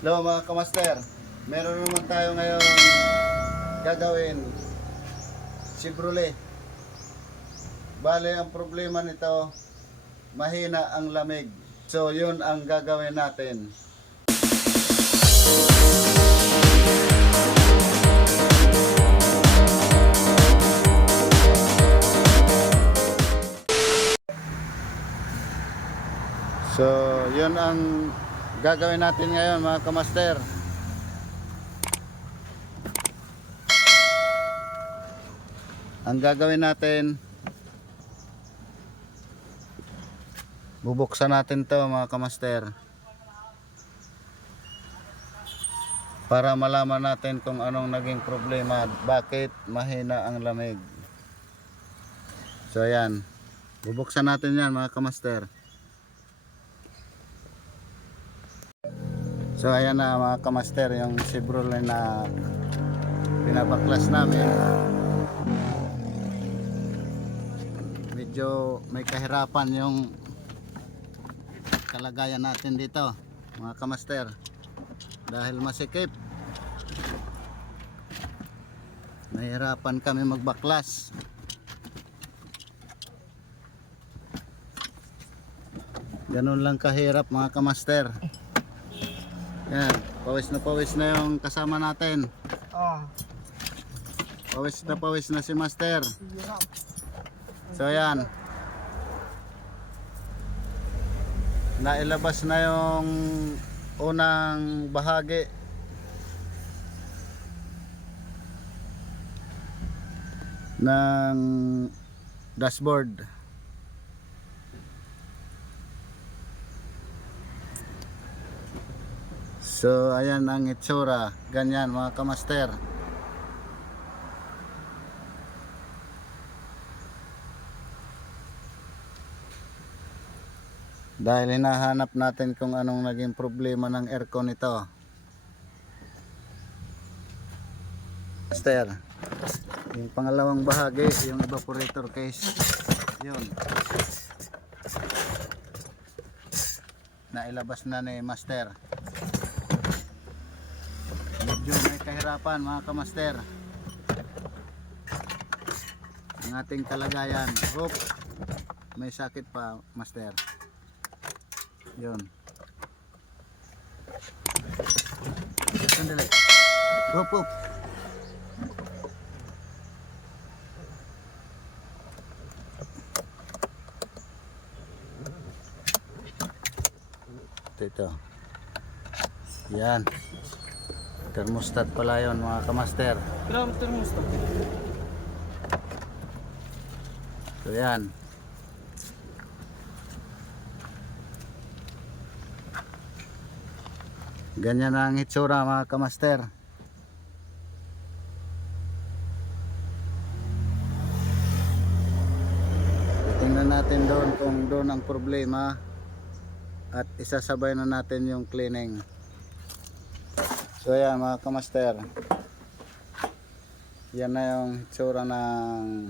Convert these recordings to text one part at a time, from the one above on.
Hello mga kamaster, meron naman tayo ngayon gagawin Chevrolet. Bale, ang problema nito, mahina ang lamig. So yun ang gagawin natin. So yun ang gagawin natin ngayon mga kamaster. Ang gagawin natin, bubuksan natin to mga kamaster para malaman natin kung anong naging problema, bakit mahina ang lamig. So ayan, bubuksan natin yan mga kamaster. So ayan na mga kamaster, yung Chevrolet na pinabaklas namin. Medyo may kahirapan yung kalagayan natin dito mga kamaster dahil masikip. Nahirapan kami magbaklas. Ganun lang kahirap mga kamaster. Yan, pawis na yung kasama natin. Pawis na si master. So yan, nailabas na yung unang bahagi ng dashboard. So ayan ang itsura, ganyan mga kamaster. Dahil hinahanap natin kung anong naging problema ng aircon nito. Master, yung pangalawang bahagi, yung evaporator case, yun, nailabas na ni master. Medyo may kahirapan mga kamaster ang ating kalagayan. Hope may sakit pa master. Yun, sandali. Hop. Ito. Yan. Thermostat pala yun mga kamaster. Kailangan thermostat. So yan. Ganyan ang itsura mga kamaster. Tingnan natin doon kung doon ang problema at isasabay na natin yung cleaning. So ayan mga kamaster, yan na yung itsura ng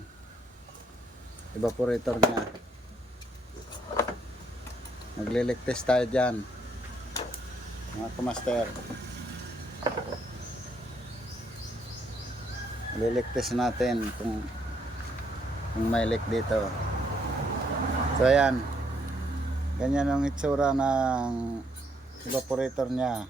evaporator nya. Nagliligtis tayo dyan mga kamaster. Liligtis natin kung may leak dito. So ayan, ganyan ang itsura ng evaporator nya.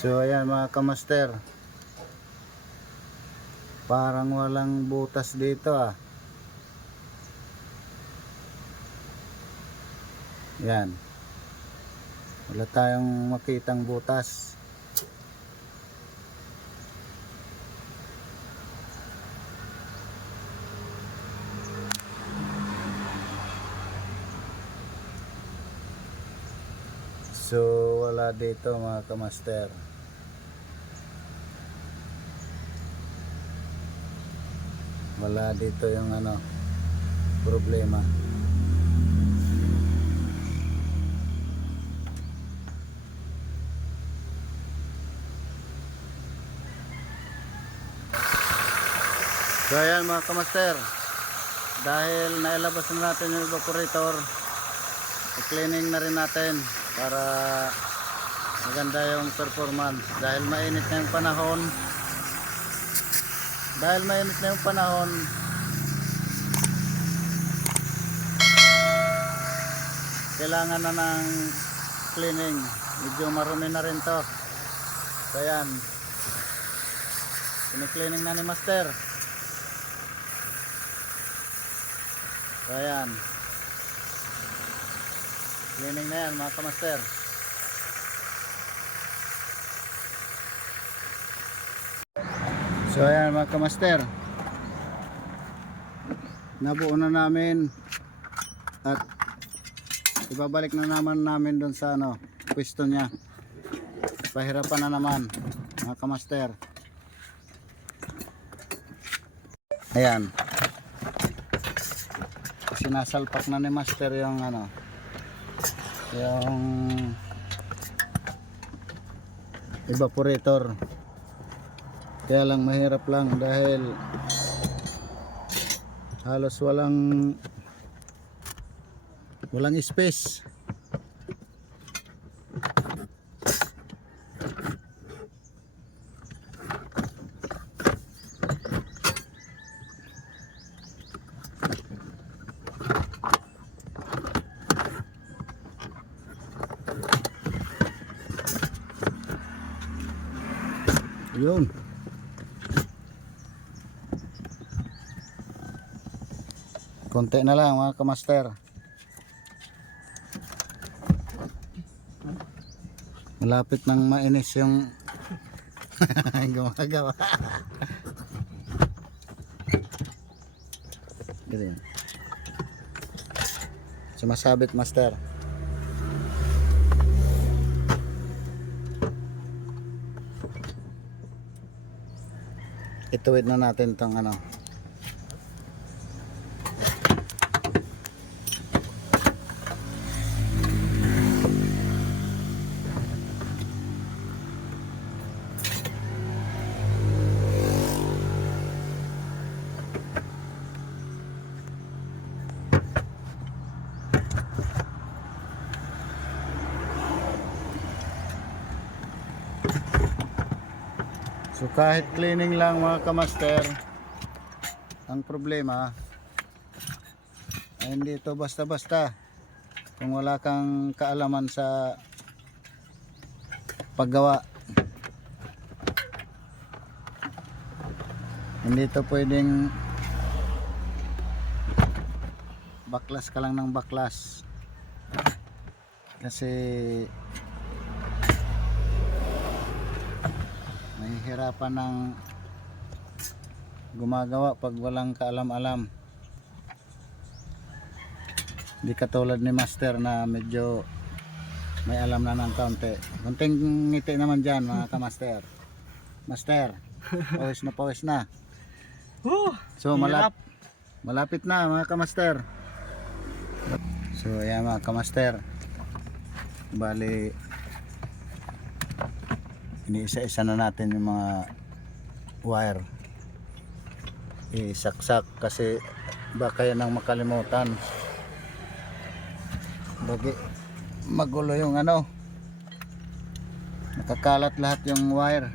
So ayan mga kamaster, parang walang butas dito ah. Yan, wala tayong makitang butas. So wala dito mga kamaster. Wala dito yung problema. So ayan mga kamaster, dahil nailabas na natin yung evaporator, i-cleaning na rin natin para maganda yung performance. Dahil mainit na yung panahon, kailangan na ng cleaning. Medyo marumi na rin to. So ayan, kini-cleaning na ni Master. So ayan, cleaning na yan mga kamaster. So ayan mga kamaster, nabuo na namin at ibabalik na naman namin doon sa pwesto niya. Pahirapan na naman mga kamaster. Ayan, sinasalpak na ni Master yung yung evaporator. Kaya lang mahirap lang dahil halos walang space. Yun. Konti na lang mga kamaster. Malapit nang mainis yung gumagawa. Ganyan. Sumasabit Master. Ituwid na natin tong So kahit cleaning lang mga kamaster, ang problema ay hindi ito basta-basta. Kung wala kang kaalaman sa paggawa, hindi ito pwedeng baklas ka lang ng baklas, kasi mahihirapan ng gumagawa pag walang kaalam-alam. Hindi katulad ni Master na medyo may alam na ng kaunti. Kunting ngiti naman dyan mga kamaster. Master, pawis na. So malapit na mga kamaster. So ayan mga kamaster, bali iniisa-isa na natin yung mga wire, isaksak kasi baka yan ang makalimutan. Bagi magulo yung nakakalat lahat yung wire.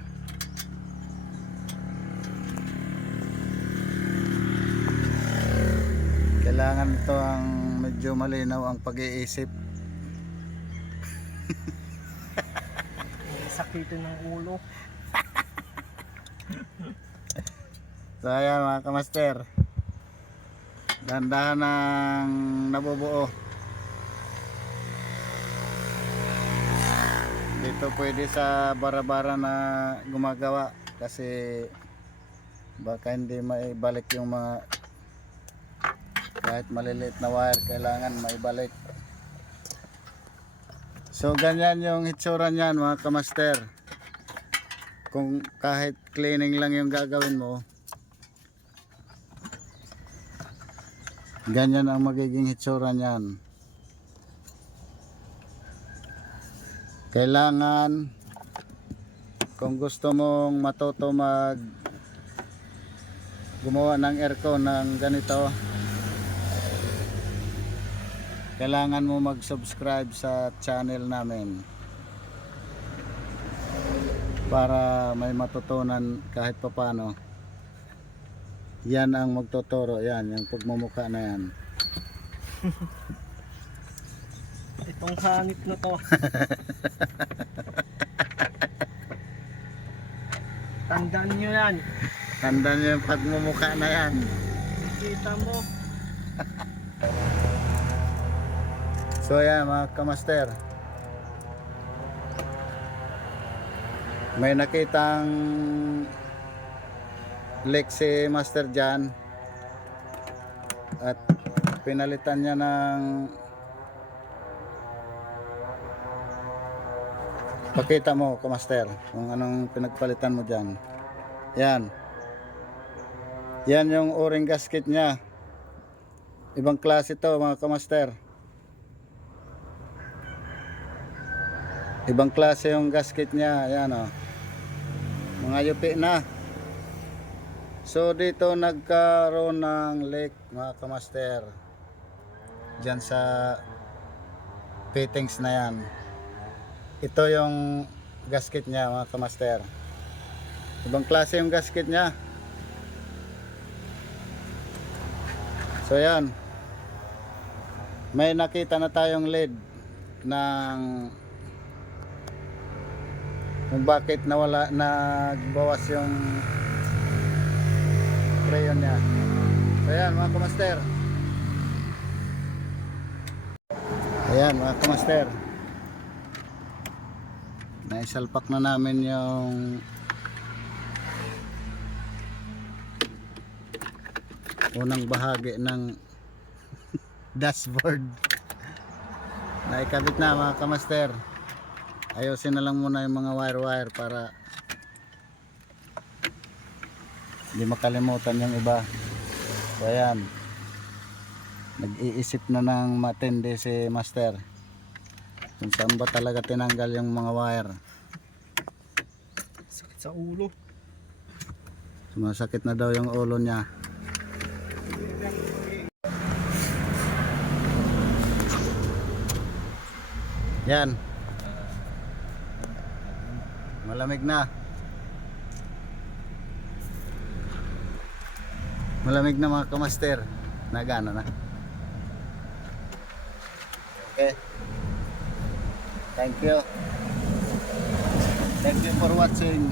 Kailangan ito ang medyo malinaw ang pag-iisip. Sakitin ng ulo. So ayan mga kamaster, dahan-dahan ng nabubuo. Dito pwede sa bara-bara na gumagawa kasi baka hindi maibalik yung mga, kahit maliliit na wire kailangan maibalik. So ganyan yung hitsura niyan mga kamaster. Kung kahit cleaning lang yung gagawin mo, ganyan ang magiging hitsura niyan. Kailangan, kung gusto mong matuto gumawa ng aircon ng ganito, kailangan mo mag-subscribe sa channel namin para may matutunan kahit papano. Yan ang magtuturo, yan, yung pagmumukha na yan. Itong hangit na to. Tandaan nyo yan. Tandaan nyo yung pagmumukha na yan. Kita mo. So yan mga kamaster, may nakitang leak si Master Jan at pinalitan niya ng, pakita mo kamaster kung anong pinagpalitan mo dyan. Yan yung o-ring gasket niya, ibang klase to mga kamaster. Ibang klase yung gasket niya, ayan o, mga yupi na. So dito nagkaroon ng leak mga kamaster, dyan sa fittings na yan. Ito yung gasket niya mga kamaster, ibang klase yung gasket niya. So yan, may nakita na tayong lead ng kung bakit nawala, nagbawas yung crayon niya. So ayan mga kamaster, ayan mga kamaster, naisalpak na namin yung unang bahagi ng dashboard. Naikabit na mga kamaster. Ayusin na lang muna yung mga wire para hindi makalimutan yung iba. So ayan, nag-iisip na ng matindi si Master kung saan ba talaga tinanggal yung mga wire. Sakit sa ulo. Sumasakit na daw yung ulo niya. Yan, malamig na. Malamig na mga kamaster. Nagana na. Okay. Thank you. Thank you for watching.